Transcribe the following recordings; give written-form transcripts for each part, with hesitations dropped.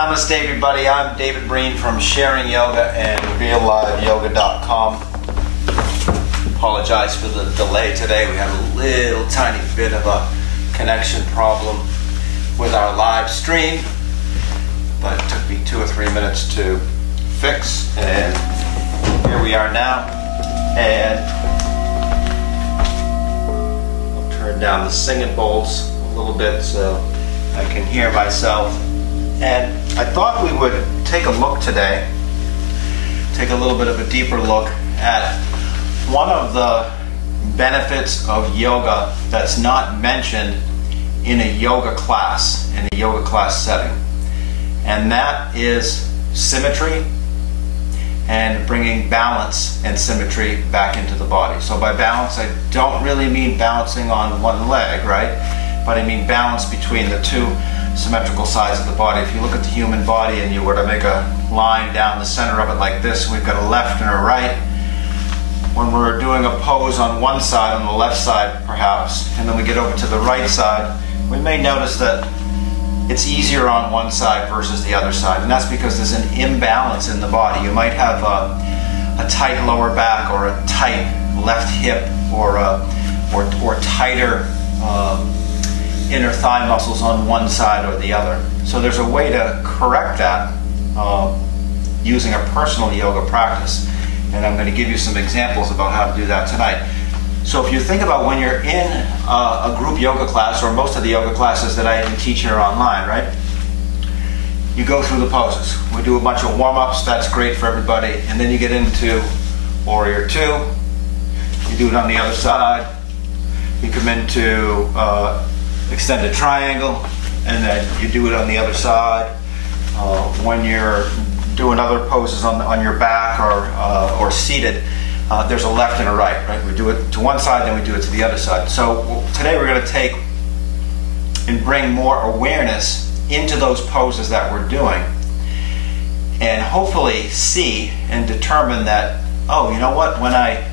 Namaste everybody, I'm David Breen from Sharing Yoga and RealLiveYoga.com. Apologize for the delay today. We had a little tiny bit of a connection problem with our live stream, but it took me 2 or 3 minutes to fix, and here we are now. And I'll turn down the singing bowls a little bit so I can hear myself. And I thought we would take a look today, take a little bit of a deeper look at one of the benefits of yoga that's not mentioned in a yoga class, setting. And that is symmetry and bringing balance and symmetry back into the body. So by balance, I don't really mean balancing on one leg, right? But I mean balance between the two symmetrical sides of the body. If you look at the human body and you were to make a line down the center of it like this, we've got a left and a right. When we're doing a pose on one side, on the left side perhaps, and then we get over to the right side, we may notice that it's easier on one side versus the other side, and that's because there's an imbalance in the body. You might have a tight lower back or a tight left hip or tighter inner thigh muscles on one side or the other. So there's a way to correct that using a personal yoga practice, and I'm going to give you some examples about how to do that tonight. So if you think about when you're in a group yoga class, or most of the yoga classes that I even teach here online, right? You go through the poses. We do a bunch of warm-ups, that's great for everybody, and then you get into Warrior 2. You do it on the other side. You come into extended triangle, and then you do it on the other side. When you're doing other poses on your back or seated, there's a left and a right, right? We do it to one side, then we do it to the other side. So today we're going to take and bring more awareness into those poses that we're doing, and hopefully see and determine that, oh, you know what, when I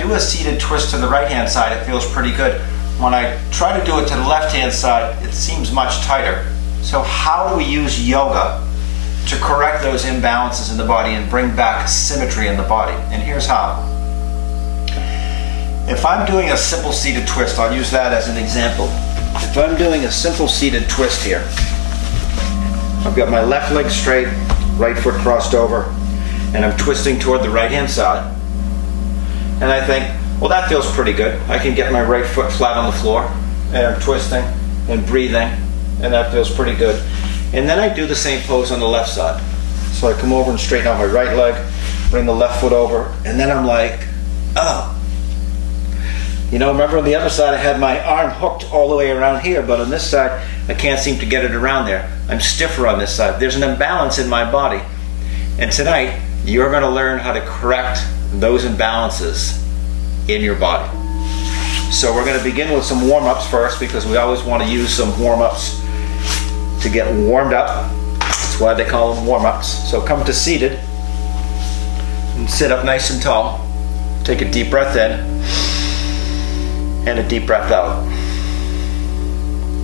do a seated twist to the right hand side, it feels pretty good. When I try to do it to the left-hand side, it seems much tighter. So how do we use yoga to correct those imbalances in the body and bring back symmetry in the body? And here's how. If I'm doing a simple seated twist, I'll use that as an example. If I'm doing a simple seated twist here, I've got my left leg straight, right foot crossed over, and I'm twisting toward the right-hand side. And I think, well, that feels pretty good. I can get my right foot flat on the floor, and I'm twisting and breathing, and that feels pretty good. And then I do the same pose on the left side. So I come over and straighten out my right leg, bring the left foot over, and then I'm like, oh. You know, remember on the other side I had my arm hooked all the way around here, but on this side I can't seem to get it around there. I'm stiffer on this side. There's an imbalance in my body. And tonight, you're going to learn how to correct those imbalances in your body. So we're going to begin with some warm-ups first, because we always want to use some warm-ups to get warmed up. That's why they call them warm-ups. So come to seated and sit up nice and tall. Take a deep breath in and a deep breath out.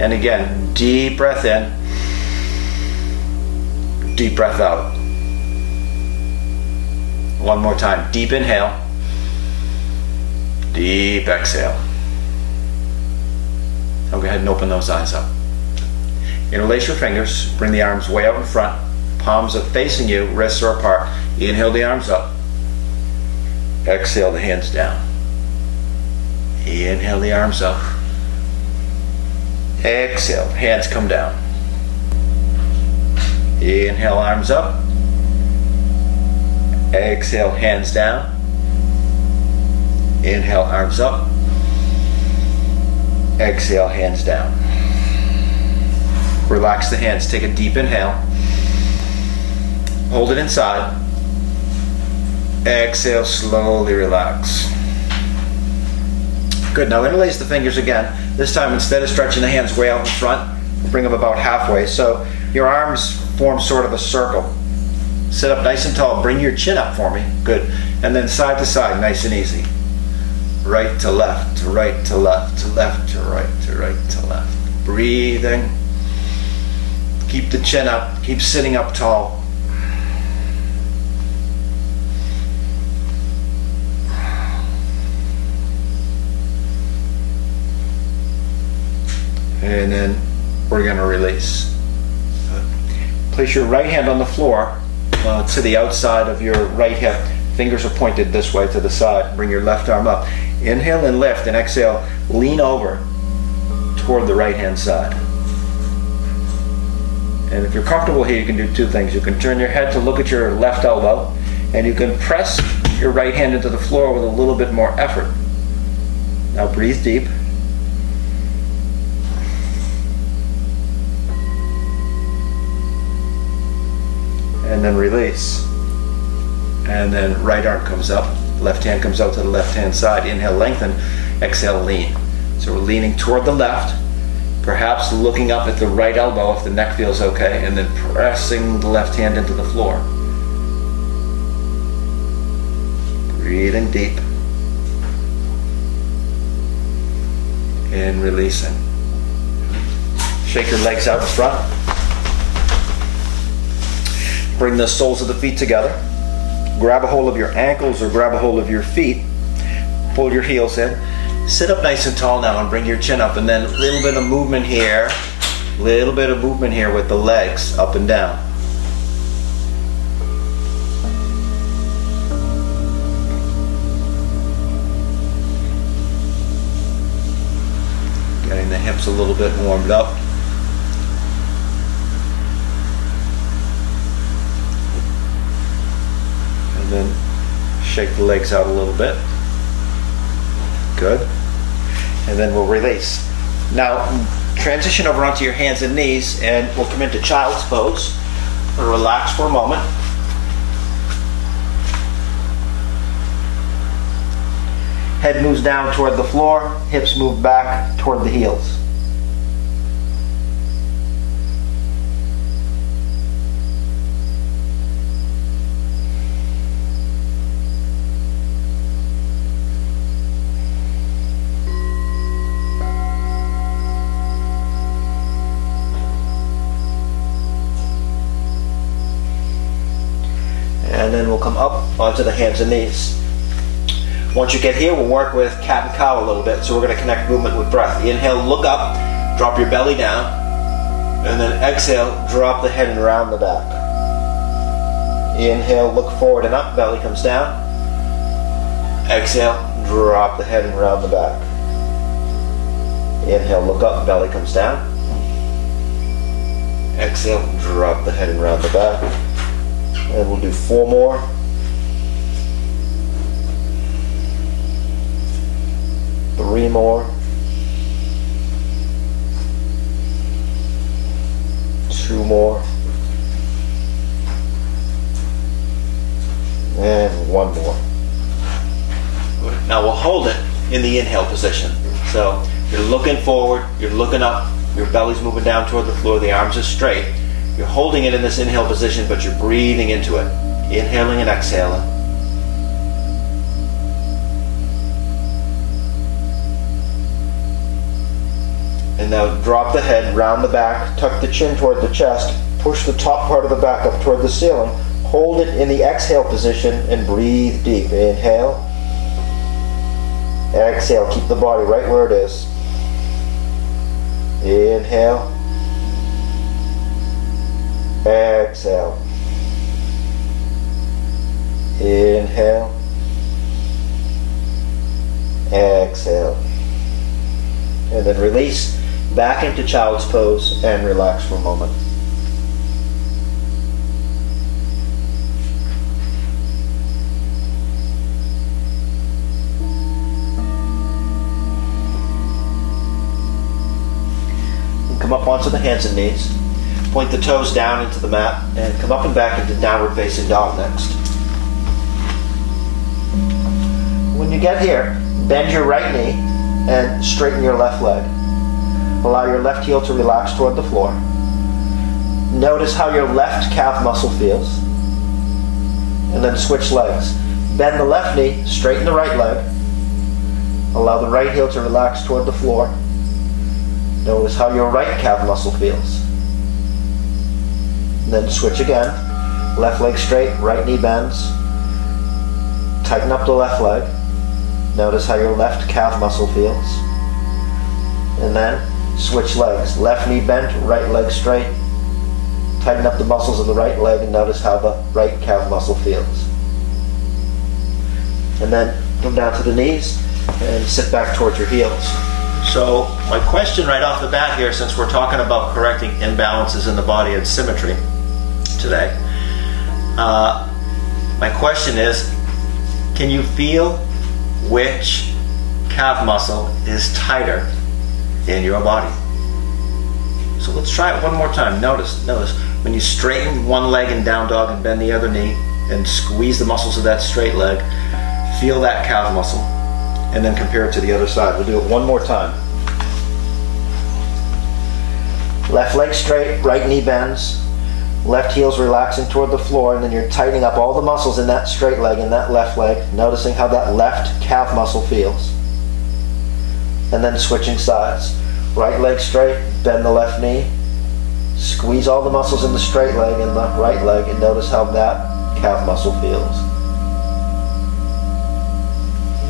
And again, deep breath in, deep breath out. One more time. Deep inhale, deep exhale. Now go ahead and open those eyes up. Interlace your fingers, bring the arms way out in front, palms are facing you, wrists are apart. Inhale the arms up, exhale the hands down. Inhale the arms up, exhale, hands come down. Inhale, arms up, exhale, hands down. Inhale, arms up. Exhale, hands down. Relax the hands. Take a deep inhale. Hold it inside. Exhale, slowly relax. Good. Now interlace the fingers again. This time, instead of stretching the hands way out in front, bring them about halfway. So your arms form sort of a circle. Sit up nice and tall. Bring your chin up for me. Good. And then side to side, nice and easy. Right to left, to right to left, to left to right, to right to left. Breathing. Keep the chin up, keep sitting up tall. And then we're going to release. Place your right hand on the floor to the outside of your right hip. Fingers are pointed this way to the side. Bring your left arm up. Inhale and lift, and exhale, lean over toward the right hand side. And if you're comfortable here, you can do two things. You can turn your head to look at your left elbow, and you can press your right hand into the floor with a little bit more effort. Now breathe deep. And then release. And then right arm comes up, left hand comes out to the left hand side. Inhale, lengthen, exhale, lean. So we're leaning toward the left, perhaps looking up at the right elbow if the neck feels okay, and then pressing the left hand into the floor. Breathing deep. And releasing. Shake your legs out in front. Bring the soles of the feet together. Grab a hold of your ankles or grab a hold of your feet. Pull your heels in. Sit up nice and tall now and bring your chin up, and then a little bit of movement here. Little bit of movement here with the legs up and down. Getting the hips a little bit warmed up. Then shake the legs out a little bit. Good. And then we'll release. Now transition over onto your hands and knees, and we'll come into child's pose. Relax for a moment. Head moves down toward the floor, hips move back toward the heels. And then we'll come up onto the hands and knees. Once you get here, we'll work with cat and cow a little bit. So we're going to connect movement with breath. Inhale, look up, drop your belly down, and then exhale, drop the head and round the back. Inhale, look forward and up, belly comes down. Exhale, drop the head and round the back. Inhale, look up, belly comes down. Exhale, drop the head and round the back. And we'll do 4 more. Three more. 2 more. And 1 more. Now we'll hold it in the inhale position. So you're looking forward, you're looking up, your belly's moving down toward the floor, the arms are straight. You're holding it in this inhale position, but you're breathing into it. Inhaling and exhaling. And now drop the head, round the back, tuck the chin toward the chest, push the top part of the back up toward the ceiling, hold it in the exhale position, and breathe deep. Inhale. Exhale, keep the body right where it is. Inhale. Exhale. Inhale. Exhale. And then release back into child's pose and relax for a moment. And come up onto the hands and knees. Point the toes down into the mat and come up and back into downward facing dog next. When you get here, bend your right knee and straighten your left leg. Allow your left heel to relax toward the floor. Notice how your left calf muscle feels. And then switch legs. Bend the left knee, straighten the right leg. Allow the right heel to relax toward the floor. Notice how your right calf muscle feels. and then switch again. Left leg straight, right knee bends. Tighten up the left leg. Notice how your left calf muscle feels. And then switch legs. Left knee bent, right leg straight. Tighten up the muscles of the right leg and notice how the right calf muscle feels. And then come down to the knees and sit back towards your heels. So my question right off the bat here, since we're talking about correcting imbalances in the body and symmetry today, my question is, can you feel which calf muscle is tighter in your body? So let's try it one more time. Notice when you straighten one leg in down dog and bend the other knee and squeeze the muscles of that straight leg, feel that calf muscle, and then compare it to the other side. We'll do it one more time. Left leg straight, right knee bends, left heel's relaxing toward the floor, and then you're tightening up all the muscles in that straight leg and that left leg, noticing how that left calf muscle feels. And then switching sides. Right leg straight, bend the left knee, squeeze all the muscles in the straight leg and the right leg, and notice how that calf muscle feels.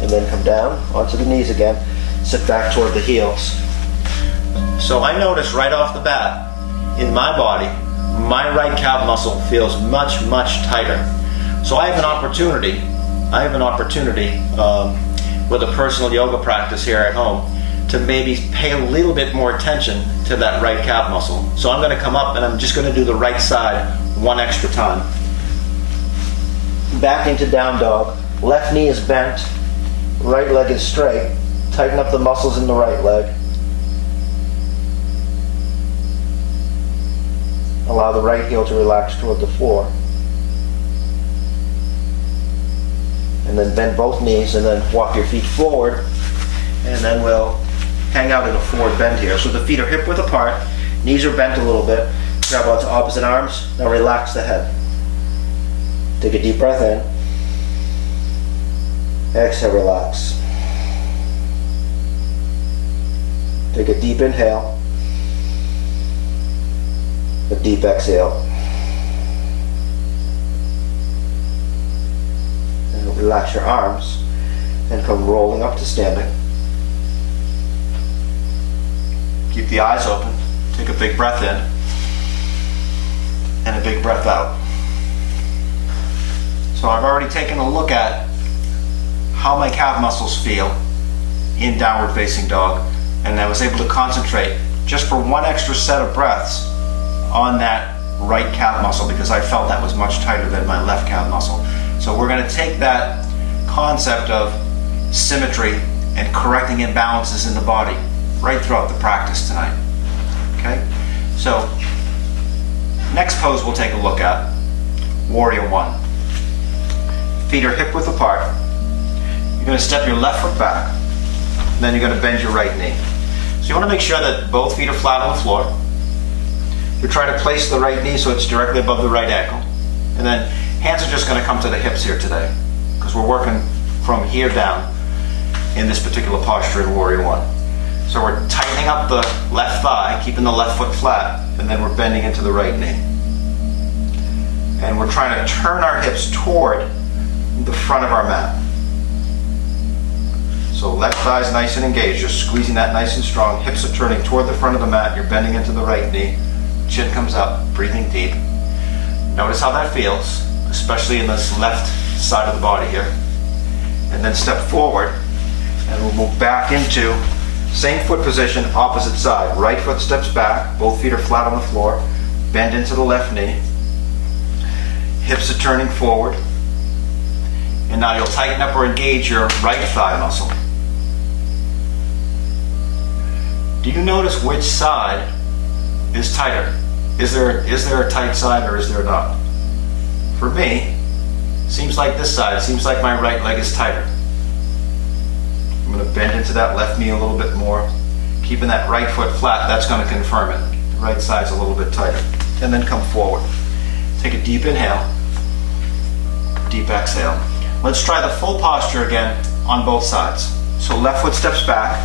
And then come down onto the knees again, sit back toward the heels. So I notice right off the bat, in my body, my right calf muscle feels much, much tighter. So I have an opportunity with a personal yoga practice here at home to maybe pay a little bit more attention to that right calf muscle. So I'm going to come up and I'm just going to do the right side one extra time. Back into down dog. Left knee is bent, right leg is straight. Tighten up the muscles in the right leg. Allow the right heel to relax toward the floor. And then bend both knees and then walk your feet forward. And then we'll hang out in a forward bend here. So the feet are hip width apart, knees are bent a little bit. Grab onto opposite arms. Now relax the head. Take a deep breath in. Exhale, relax. Take a deep inhale. A deep exhale. And relax your arms and come rolling up to standing. Keep the eyes open. Take a big breath in and a big breath out. So I've already taken a look at how my calf muscles feel in downward facing dog, and I was able to concentrate just for one extra set of breaths on that right calf muscle because I felt that was much tighter than my left calf muscle. So we're going to take that concept of symmetry and correcting imbalances in the body right throughout the practice tonight. Okay? So next pose we'll take a look at, Warrior One. Feet are hip width apart. You're going to step your left foot back, and then you're going to bend your right knee. So you want to make sure that both feet are flat on the floor. You try to place the right knee so it's directly above the right ankle. And then hands are just going to come to the hips here today, because we're working from here down in this particular posture in Warrior One. So we're tightening up the left thigh, keeping the left foot flat, and then we're bending into the right knee. And we're trying to turn our hips toward the front of our mat. So left thigh is nice and engaged, just squeezing that nice and strong. Hips are turning toward the front of the mat, you're bending into the right knee. Chin comes up, breathing deep. Notice how that feels, especially in this left side of the body here. And then step forward, and we'll move back into same foot position, opposite side. Right foot steps back, both feet are flat on the floor. Bend into the left knee. Hips are turning forward. And now you'll tighten up or engage your right thigh muscle. Do you notice which side is tighter? Is there a tight side or is there not? For me, seems like this side. It seems like my right leg is tighter. I'm going to bend into that left knee a little bit more. Keeping that right foot flat, that's going to confirm it. The right side's a little bit tighter. And then come forward. Take a deep inhale, deep exhale. Let's try the full posture again on both sides. So left foot steps back.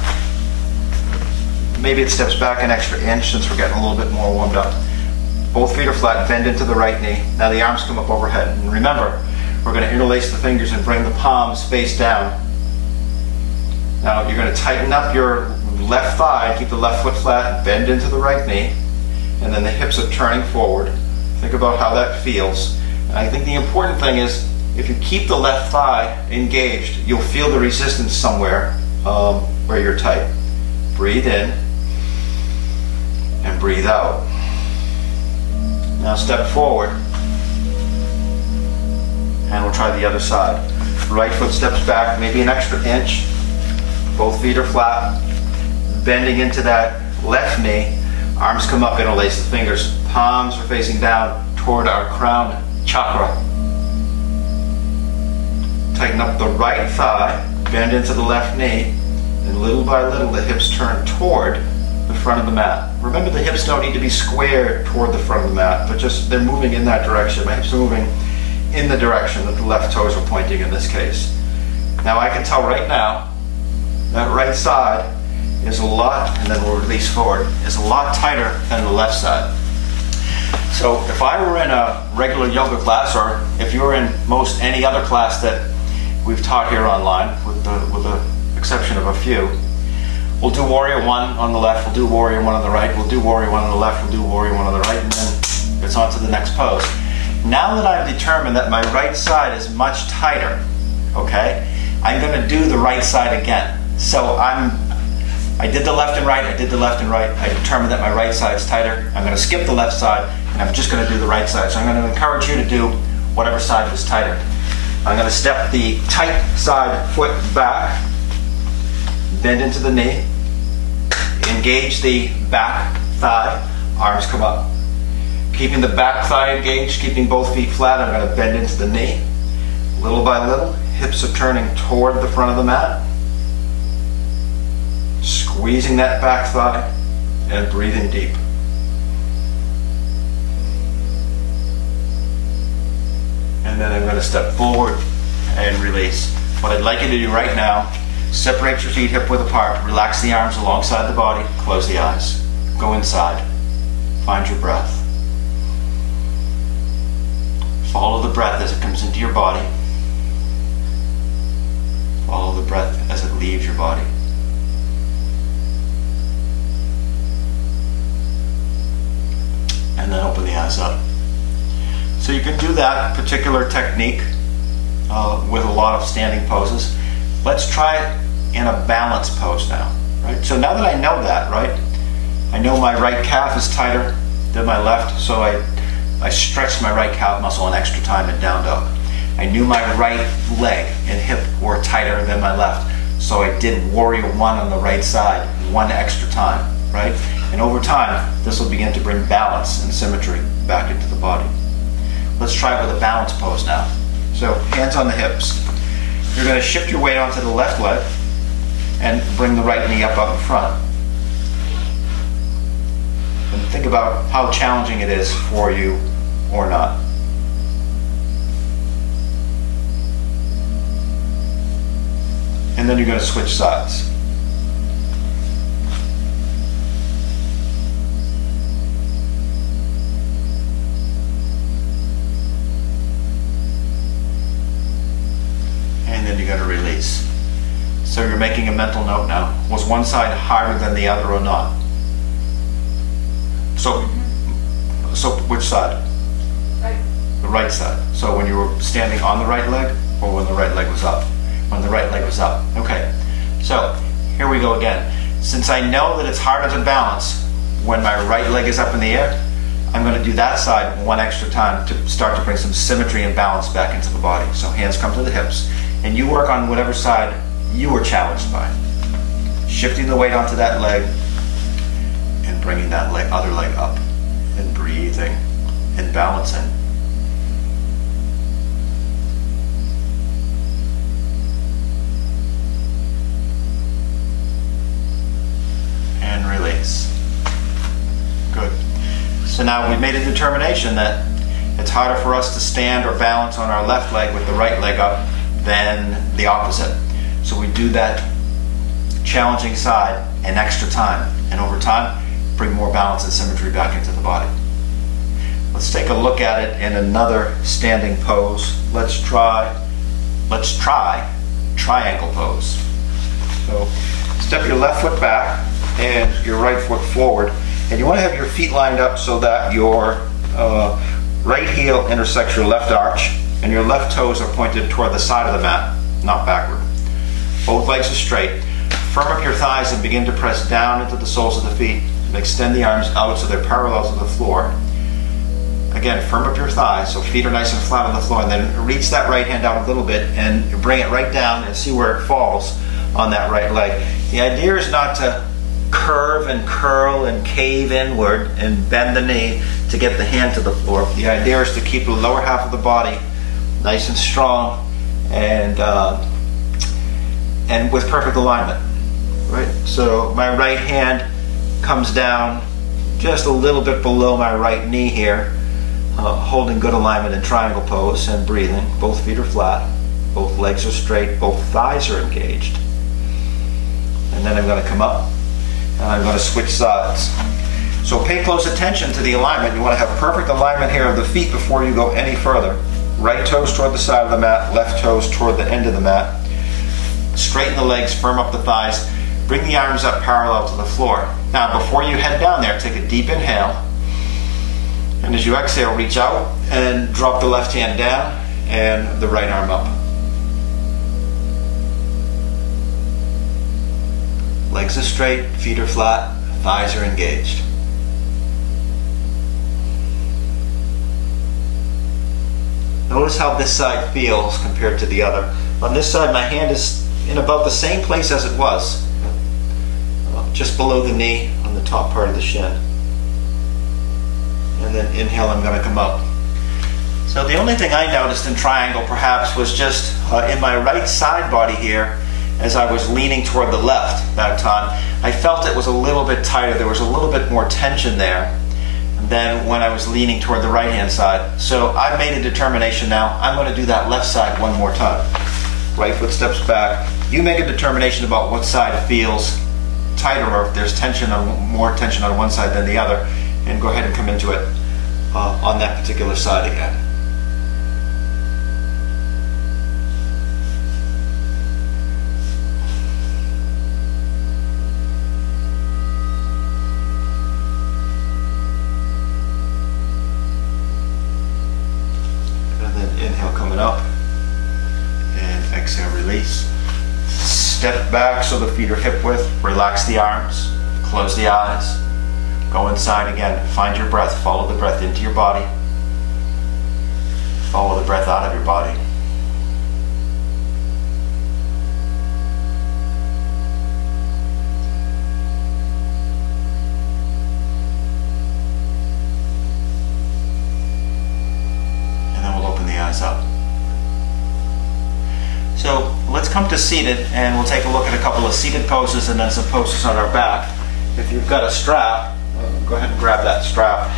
Maybe it steps back an extra inch since we're getting a little bit more warmed up. Both feet are flat, bend into the right knee. Now the arms come up overhead. And remember, we're going to interlace the fingers and bring the palms face down. Now you're going to tighten up your left thigh, keep the left foot flat, bend into the right knee, and then the hips are turning forward. Think about how that feels. And I think the important thing is, if you keep the left thigh engaged, you'll feel the resistance somewhere where you're tight. Breathe in and breathe out. Now step forward, and we'll try the other side. Right foot steps back, maybe an extra inch. Both feet are flat, bending into that left knee. Arms come up, interlace the fingers. Palms are facing down toward our crown chakra. Tighten up the right thigh, bend into the left knee, and little by little the hips turn toward the front of the mat. Remember, the hips don't need to be square toward the front of the mat, but just they're moving in that direction. My hips are moving in the direction that the left toes are pointing in this case. Now I can tell right now that right side is a lot, and then we'll release forward, is a lot tighter than the left side. So if I were in a regular yoga class, or if you're in most any other class that we've taught here online, with the exception of a few, we'll do warrior one on the left, we'll do warrior one on the right, we'll do warrior one on the left, we'll do warrior one on the right, and then it's on to the next pose. Now that I've determined that my right side is much tighter, okay, I'm going to do the right side again. So I did the left and right, I did the left and right, I determined that my right side is tighter. I'm going to skip the left side, and I'm just going to do the right side. So I'm going to encourage you to do whatever side is tighter. I'm going to step the tight side foot back, bend into the knee, engage the back thigh, arms come up. Keeping the back thigh engaged, keeping both feet flat, I'm going to bend into the knee. Little by little, hips are turning toward the front of the mat. Squeezing that back thigh and breathing deep. And then I'm going to step forward and release. What I'd like you to do right now, separate your feet hip width apart, relax the arms alongside the body, close the eyes. Go inside. Find your breath. Follow the breath as it comes into your body. Follow the breath as it leaves your body. And then open the eyes up. So you can do that particular technique with a lot of standing poses. Let's try it in a balance pose now, right? So now that I know that, right, I know my right calf is tighter than my left, so I stretched my right calf muscle an extra time and down dog. I knew my right leg and hip were tighter than my left, so I did warrior one on the right side one extra time, right? And over time, this will begin to bring balance and symmetry back into the body. Let's try it with a balance pose now. So hands on the hips. You're going to shift your weight onto the left leg and bring the right knee up in front. And think about how challenging it is for you or not. And then you're going to switch sides. And then you're going to release. So you're making a mental note now. Was one side harder than the other or not? So which side? Right. The right side. So when you were standing on the right leg, or when the right leg was up? When the right leg was up. Okay. So here we go again. Since I know that it's harder to balance when my right leg is up in the air, I'm going to do that side one extra time to start to bring some symmetry and balance back into the body. So hands come to the hips, and you work on whatever side you were challenged by. Shifting the weight onto that leg and bringing that other leg up and breathing and balancing. And release. Good. So now we've made a determination that it's harder for us to stand or balance on our left leg with the right leg up than the opposite. So we do that challenging side an extra time, and over time bring more balance and symmetry back into the body. Let's take a look at it in another standing pose. Let's try triangle pose. So step your left foot back and your right foot forward, and you want to have your feet lined up so that your right heel intersects your left arch and your left toes are pointed toward the side of the mat, not backward. Both legs are straight. Firm up your thighs and begin to press down into the soles of the feet and extend the arms out so they're parallel to the floor. Again, firm up your thighs so feet are nice and flat on the floor, and then reach that right hand out a little bit and bring it right down and see where it falls on that right leg. The idea is not to curve and curl and cave inward and bend the knee to get the hand to the floor. The idea is to keep the lower half of the body nice and strong and with perfect alignment. Right? So my right hand comes down just a little bit below my right knee here, holding good alignment in triangle pose and breathing. Both feet are flat, both legs are straight, both thighs are engaged. And then I'm going to come up and I'm going to switch sides. So pay close attention to the alignment. You want to have perfect alignment here of the feet before you go any further. Right toes toward the side of the mat, left toes toward the end of the mat. Straighten the legs, firm up the thighs. Bring the arms up parallel to the floor. Now before you head down there, take a deep inhale. And as you exhale, reach out and drop the left hand down and the right arm up. Legs are straight, feet are flat, thighs are engaged. Notice how this side feels compared to the other. On this side, my hand is in about the same place as it was, just below the knee on the top part of the shin. And then inhale, I'm going to come up. So the only thing I noticed in triangle perhaps was just in my right side body here, as I was leaning toward the left that time, I felt it was a little bit tighter. There was a little bit more tension there than when I was leaning toward the right hand side. So I've made a determination now. I'm going to do that left side one more time. Right foot steps back. You make a determination about what side feels tighter, or if there's more tension on one side than the other, and go ahead and come into it on that particular side again. And then inhale, coming up, and exhale, release. Step back so the feet are hip width. Relax the arms. Close the eyes. Go inside again. Find your breath. Follow the breath into your body. Follow the breath out of your body. And then we'll open the eyes up. So let's come to seated, and we'll take a look at a couple of seated poses and then some poses on our back. If you've got a strap, go ahead and grab that strap.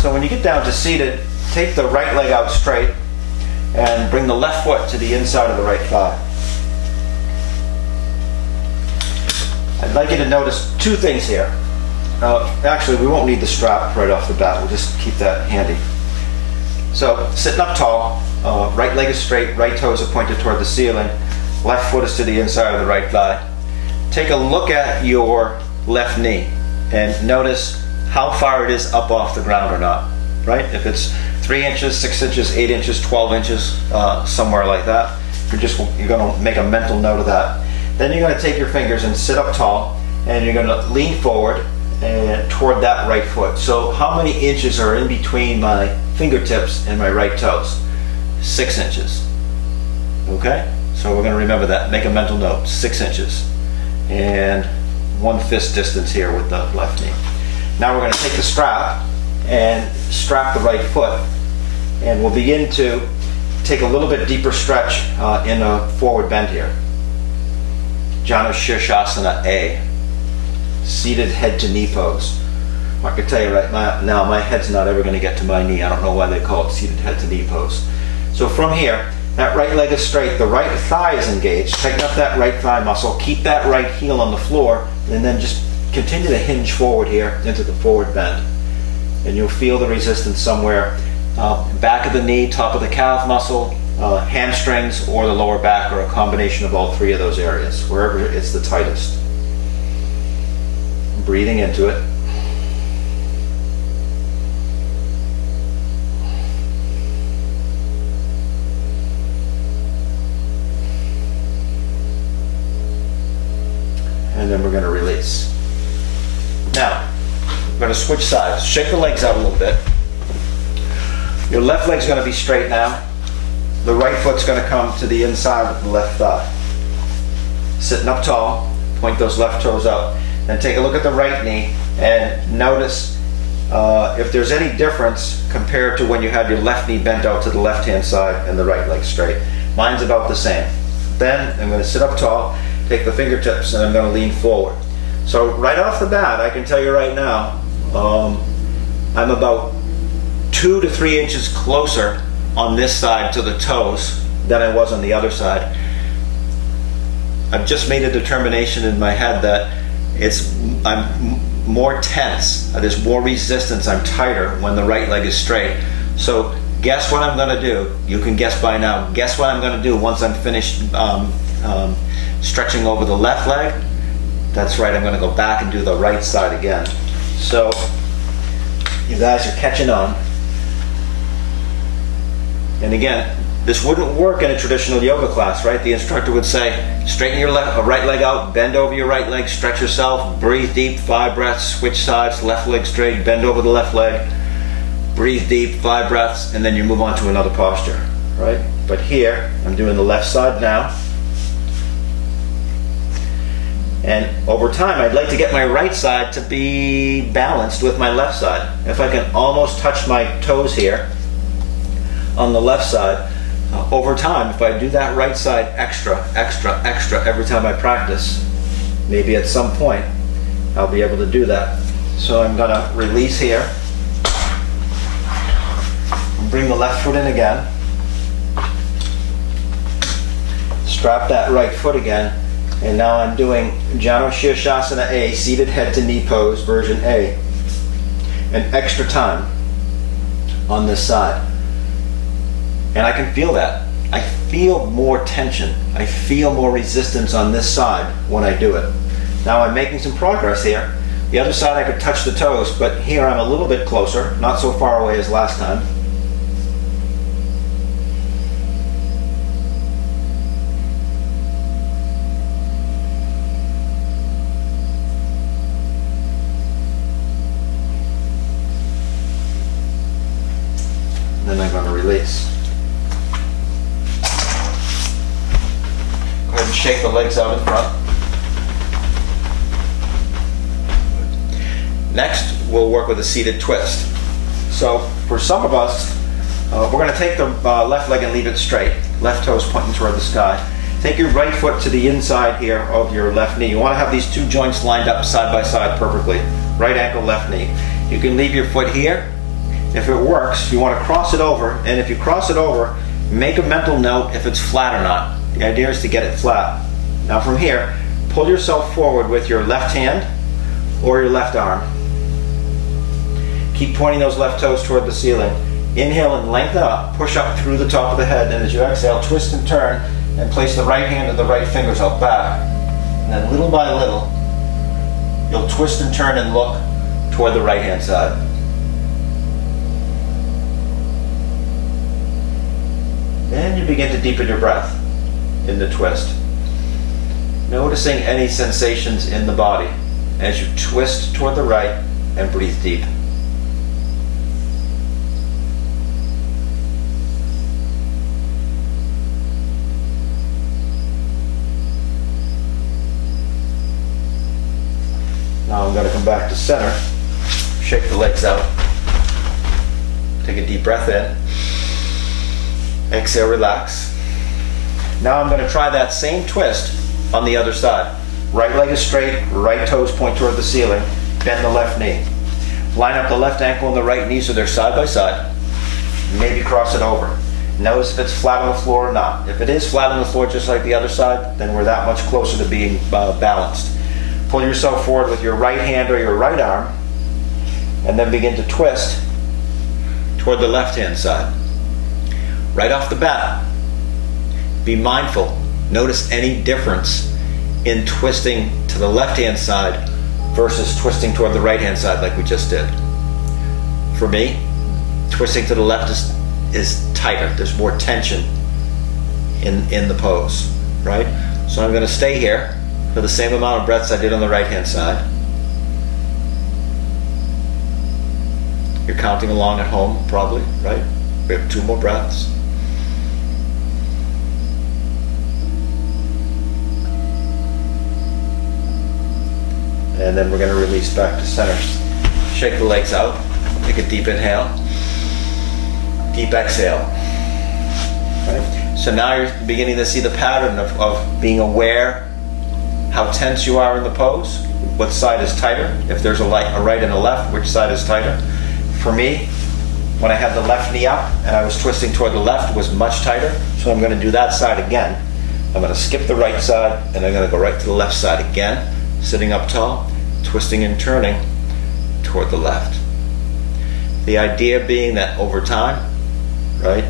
So when you get down to seated, take the right leg out straight and bring the left foot to the inside of the right thigh. I'd like you to notice two things here. Actually, we won't need the strap right off the bat. We'll just keep that handy. So, sitting up tall, right leg is straight, right toes are pointed toward the ceiling, left foot is to the inside of the right thigh. Take a look at your left knee and notice how far it is up off the ground or not, right? If it's 3 inches, 6 inches, 8 inches, 12 inches, somewhere like that, you're going to make a mental note of that. Then you're going to take your fingers and sit up tall, and you're going to lean forward and toward that right foot. So how many inches are in between my fingertips and my right toes? 6 inches. Okay? So we're going to remember that. Make a mental note. 6 inches. And 1 fist distance here with the left knee. Now we're going to take the strap and strap the right foot, and we'll begin to take a little bit deeper stretch in a forward bend here. Janu Shirshasana A. Seated head to knee pose. I can tell you right now, my head's not ever going to get to my knee. I don't know why they call it seated head to knee pose. So from here, That right leg is straight, the right thigh is engaged. Tighten up that right thigh muscle, keep that right heel on the floor, and then just continue to hinge forward here into the forward bend. And you'll feel the resistance somewhere back of the knee, top of the calf muscle, hamstrings, or the lower back, or a combination of all three of those areas, wherever it's the tightest. Breathing into it. And then we're going to release. Now, we're going to switch sides. Shake the legs out a little bit. Your left leg's going to be straight now. The right foot's going to come to the inside of the left thigh. Sitting up tall, point those left toes up. Then take a look at the right knee and notice if there's any difference compared to when you had your left knee bent out to the left-hand side and the right leg straight. Mine's about the same. Then I'm going to sit up tall, take the fingertips, and I'm going to lean forward. So right off the bat, I can tell you right now, I'm about 2 to 3 inches closer on this side to the toes than I was on the other side. I've just made a determination in my head that I'm more tense, there's more resistance, I'm tighter when the right leg is straight. So guess what I'm going to do? You can guess by now. Guess what I'm going to do once I'm finished stretching over the left leg? That's right, I'm going to go back and do the right side again. So you guys are catching on. And again, this wouldn't work in a traditional yoga class, right? The instructor would say, straighten your right leg out, bend over your right leg, stretch yourself, breathe deep, 5 breaths, switch sides, left leg straight, bend over the left leg, breathe deep, 5 breaths, and then you move on to another posture, right? But here, I'm doing the left side now. And over time, I'd like to get my right side to be balanced with my left side. If I can almost touch my toes here on the left side, over time, if I do that right side extra every time I practice, maybe at some point I'll be able to do that. So I'm going to release here and bring the left foot in again. Strap that right foot again, and now I'm doing Janu Shirshasana A, seated head to knee pose, version A, and extra time on this side. And I can feel that. I feel more tension. I feel more resistance on this side when I do it. Now I'm making some progress here. The other side I could touch the toes, but here I'm a little bit closer, not so far away as last time. And then I'm going to release. Go ahead and shake the legs out in front. Next, we'll work with a seated twist. So for some of us, we're going to take the left leg and leave it straight. Left toes pointing toward the sky. Take your right foot to the inside here of your left knee. You want to have these two joints lined up side by side perfectly. Right ankle, left knee. You can leave your foot here. If it works, you want to cross it over, and if you cross it over, make a mental note if it's flat or not. The idea is to get it flat. Now from here, pull yourself forward with your left hand or your left arm. Keep pointing those left toes toward the ceiling. Inhale and lengthen up, push up through the top of the head, and as you exhale, twist and turn, and place the right hand and the right fingers out back. And then little by little, you'll twist and turn and look toward the right hand side. Then you begin to deepen your breath in the twist. Noticing any sensations in the body as you twist toward the right and breathe deep. Now I'm going to come back to center, shake the legs out, take a deep breath in. Exhale, relax. Now I'm going to try that same twist on the other side. Right leg is straight, right toes point toward the ceiling, bend the left knee. Line up the left ankle and the right knee so they're side by side. Maybe cross it over. Notice if it's flat on the floor or not. If it is flat on the floor just like the other side, then we're that much closer to being balanced. Pull yourself forward with your right hand or your right arm, and then begin to twist toward the left hand side. Right off the bat, be mindful. Notice any difference in twisting to the left hand side versus twisting toward the right hand side like we just did. For me, twisting to the left is tighter. There's more tension in the pose, right? So I'm going to stay here for the same amount of breaths I did on the right hand side. You're counting along at home probably, right? We have 2 more breaths. And then we're going to release back to center. Shake the legs out. Take a deep inhale. Deep exhale. Right? So now you're beginning to see the pattern of being aware how tense you are in the pose. What side is tighter? If there's a right and a left, which side is tighter? For me, when I had the left knee up and I was twisting toward the left, it was much tighter. So I'm going to do that side again. I'm going to skip the right side and I'm going to go right to the left side again. Sitting up tall, twisting and turning toward the left. The idea being that over time, right,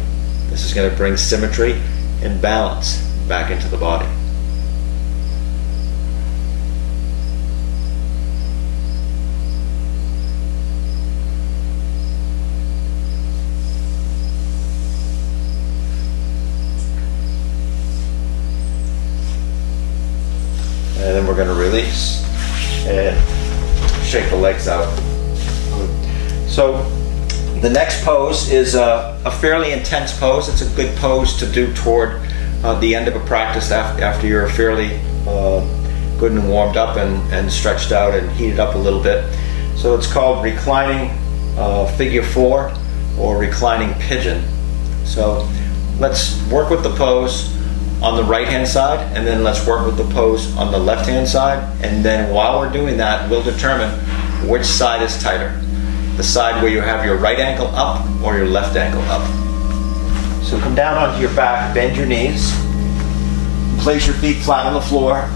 this is going to bring symmetry and balance back into the body. And then we're going to release and shake the legs out. So the next pose is a fairly intense pose. It's a good pose to do toward the end of a practice after you're fairly good and warmed up and stretched out and heated up a little bit. So it's called reclining figure 4 or reclining pigeon. So let's work with the pose on the right hand side, and then let's work with the pose on the left hand side, and then while we're doing that, we'll determine which side is tighter. The side where you have your right ankle up or your left ankle up. So come down onto your back, bend your knees, place your feet flat on the floor,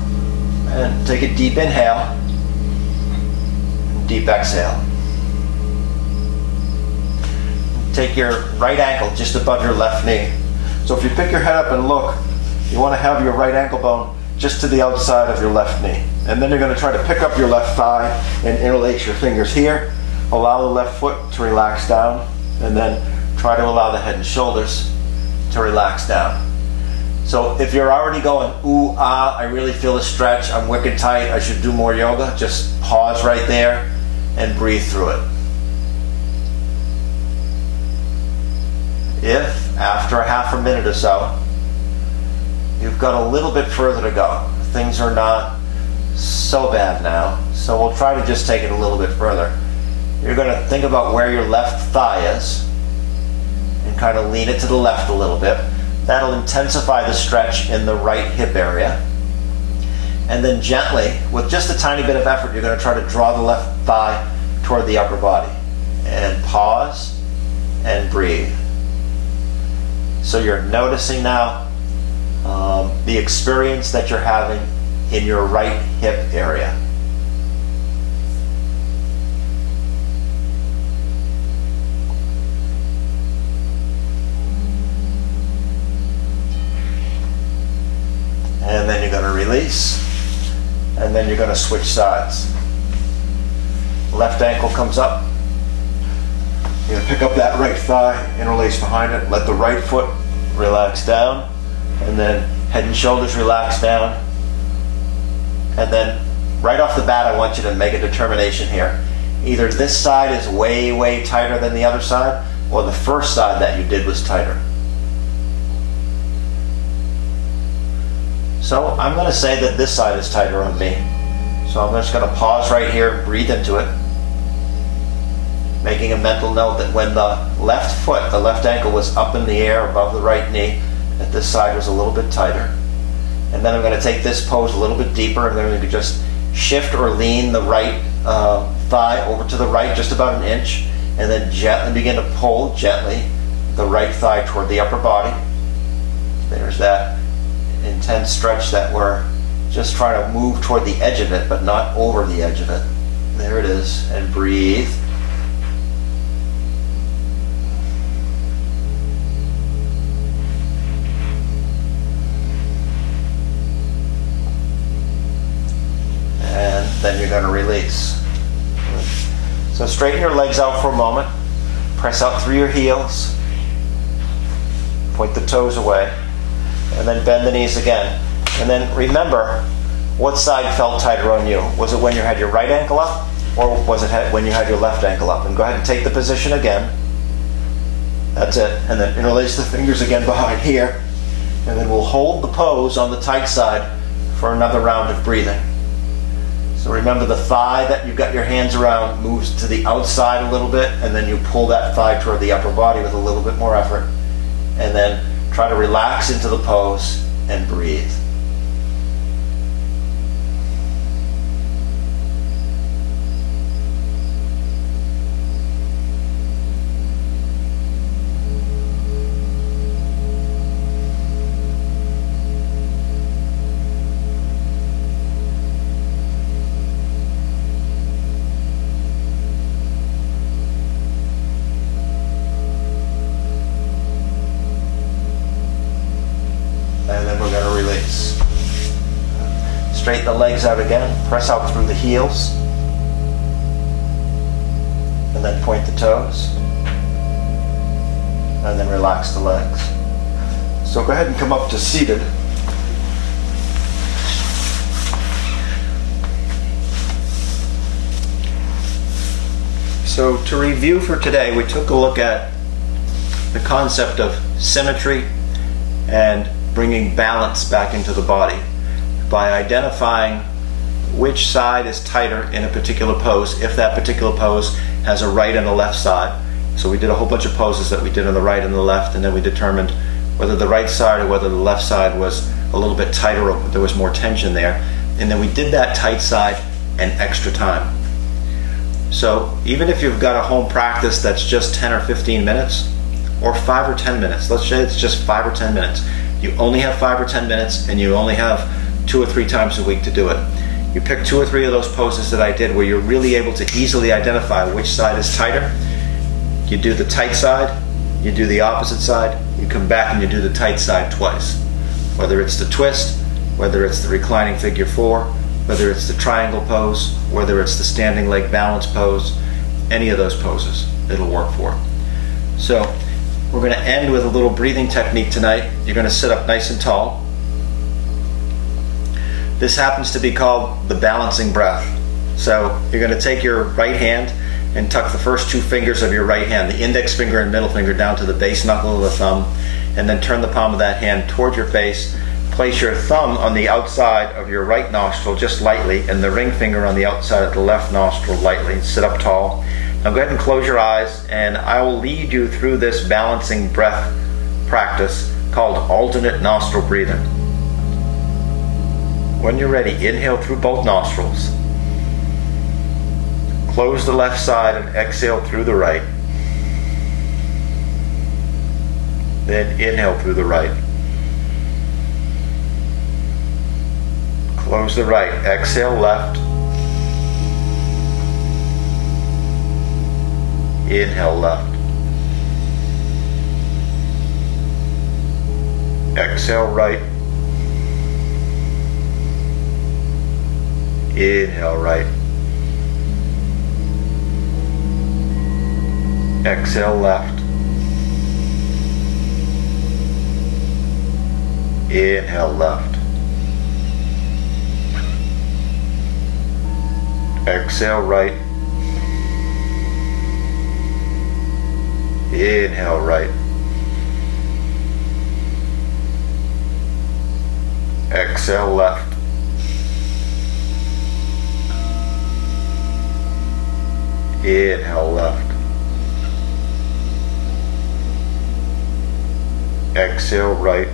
and take a deep inhale, deep exhale. Take your right ankle just above your left knee. So if you pick your head up and look, you want to have your right ankle bone just to the outside of your left knee. And then you're going to try to pick up your left thigh and interlace your fingers here. Allow the left foot to relax down, and then try to allow the head and shoulders to relax down. So if you're already going, ooh, ah, I really feel a stretch, I'm wicked tight, I should do more yoga, just pause right there and breathe through it. If, after a half a minute or so, you've got a little bit further to go, things are not so bad now, so we'll try to just take it a little bit further. You're going to think about where your left thigh is and kind of lean it to the left a little bit. That'll intensify the stretch in the right hip area. And then gently, with just a tiny bit of effort, you're going to try to draw the left thigh toward the upper body. And pause and breathe. So you're noticing now the experience that you're having in your right hip area. And then you're going to release, and then you're going to switch sides. Left ankle comes up. You're going to pick up that right thigh, interlace behind it, let the right foot relax down, and then head and shoulders relax down. And then right off the bat, I want you to make a determination here. Either this side is way, way tighter than the other side, or the first side that you did was tighter. So I'm going to say that this side is tighter on me. So I'm just going to pause right here, breathe into it. Making a mental note that when the left foot, the left ankle was up in the air above the right knee, that this side was a little bit tighter. And then I'm going to take this pose a little bit deeper, and then I'm going to just shift or lean the right thigh over to the right just about an inch, and then gently begin to pull gently the right thigh toward the upper body. There's that intense stretch that we're just trying to move toward the edge of it, but not over the edge of it. There it is, and breathe. And then you're going to release. So straighten your legs out for a moment. Press out through your heels. Point the toes away. And then bend the knees again. And then remember, what side felt tighter on you? Was it when you had your right ankle up, or was it when you had your left ankle up? And go ahead and take the position again. That's it. And then interlace the fingers again behind here. And then we'll hold the pose on the tight side for another round of breathing. So remember, the thigh that you've got your hands around moves to the outside a little bit, and then you pull that thigh toward the upper body with a little bit more effort. And then try to relax into the pose and breathe. And then we're going to release. Straighten the legs out again. Press out through the heels. And then point the toes. And then relax the legs. So go ahead and come up to seated. So to review for today, we took a look at the concept of symmetry and bringing balance back into the body by identifying which side is tighter in a particular pose, if that particular pose has a right and a left side. So we did a whole bunch of poses that we did on the right and the left, and then we determined whether the right side or whether the left side was a little bit tighter or there was more tension there. And then we did that tight side an extra time. So even if you've got a home practice that's just 10 or 15 minutes, or 5 or 10 minutes, let's say it's just 5 or 10 minutes, you only have 5 or 10 minutes, and you only have 2 or 3 times a week to do it. You pick 2 or 3 of those poses that I did where you're really able to easily identify which side is tighter. You do the tight side, you do the opposite side, you come back and you do the tight side twice. Whether it's the twist, whether it's the reclining figure 4, whether it's the triangle pose, whether it's the standing leg balance pose, any of those poses, it'll work for it. So we're going to end with a little breathing technique tonight. You're going to sit up nice and tall. This happens to be called the balancing breath. So you're going to take your right hand and tuck the first 2 fingers of your right hand, the index finger and middle finger, down to the base knuckle of the thumb, and then turn the palm of that hand toward your face. Place your thumb on the outside of your right nostril just lightly, and the ring finger on the outside of the left nostril lightly. Sit up tall. Now go ahead and close your eyes, and I will lead you through this balancing breath practice called alternate nostril breathing. When you're ready, inhale through both nostrils. Close the left side and exhale through the right. Then inhale through the right. Close the right, exhale left. Inhale left. Exhale right. Inhale right. Exhale left. Inhale left. Exhale right. Inhale right. Exhale left. Inhale left. Exhale right.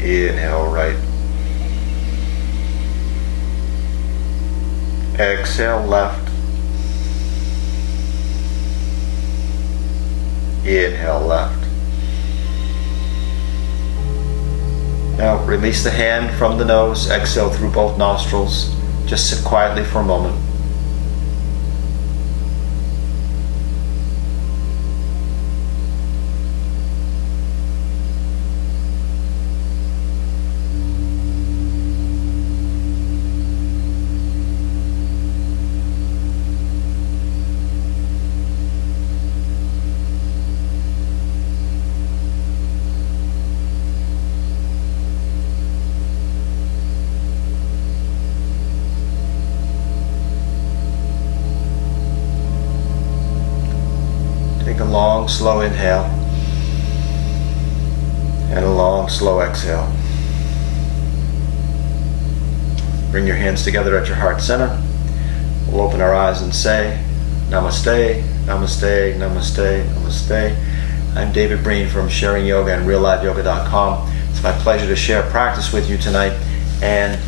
Inhale right. Exhale left. Inhale left. Now release the hand from the nose, exhale through both nostrils. Just sit quietly for a moment. Take a long, slow inhale and a long, slow exhale. Bring your hands together at your heart center. We'll open our eyes and say, Namaste, Namaste, Namaste, Namaste. I'm David Breen from Sharing Yoga and RealLiveYoga.com. It's my pleasure to share practice with you tonight, and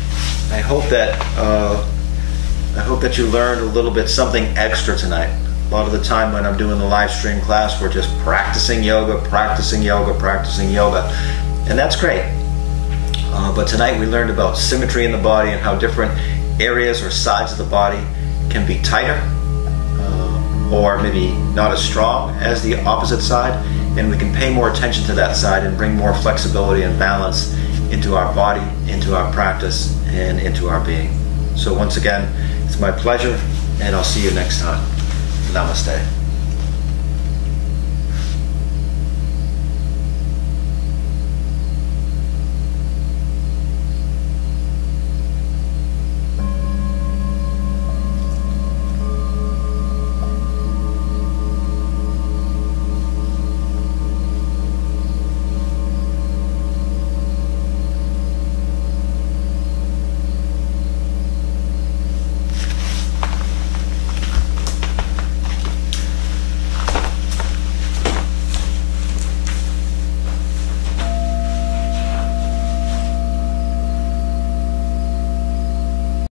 I hope that you learned a little bit something extra tonight. A lot of the time when I'm doing the live stream class, we're just practicing yoga, practicing yoga, practicing yoga, and that's great. But tonight we learned about symmetry in the body and how different areas or sides of the body can be tighter or maybe not as strong as the opposite side, and we can pay more attention to that side and bring more flexibility and balance into our body, into our practice, and into our being. So once again, it's my pleasure, and I'll see you next time. Namaste.